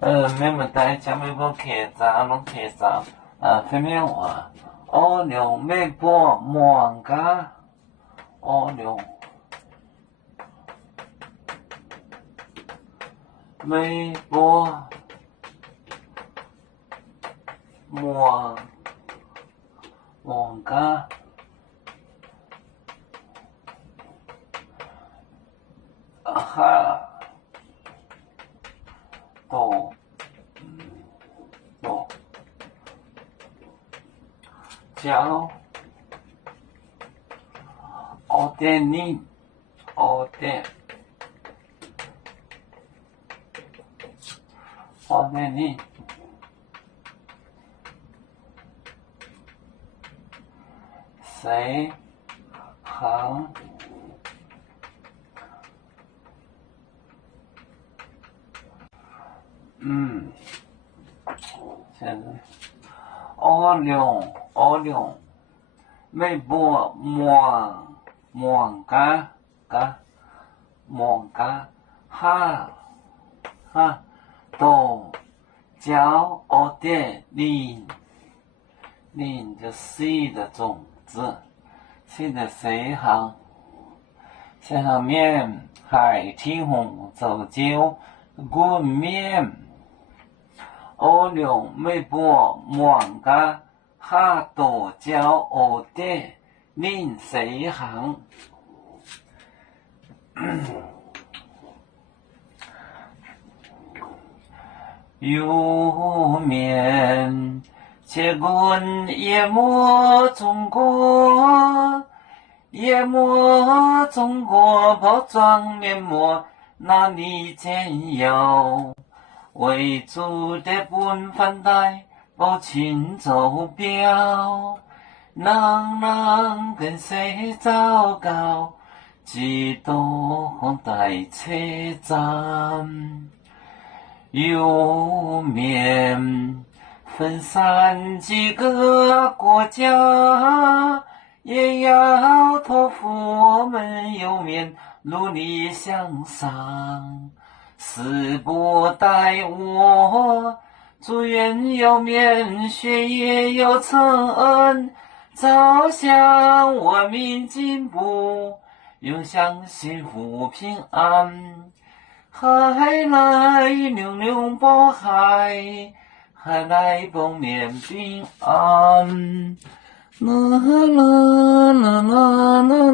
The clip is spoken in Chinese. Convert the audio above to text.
每么带家每波客栈拢客栈，分别话，我用每波忙家，我用每波忙家。哈，都教我点你，我点你，谁行？现在我用每波忙家哈都教我点你的 C 的种子， C 的谁行？谁行面海天红走酒滚面。我用每波忙家哈多教我点你谁行？有面结棍夜幕中国，夜幕中国包装面膜哪里见有？为主的本番带包情走标，人跟谁糟糕？几多带车站，有面分散几个国家，也要托付我们有面努力向上。誓不待我，祝愿有面学业有成，朝向文明进步，永享幸福平安。海来流流波海，海来不免平安。啦啦啦啦啦。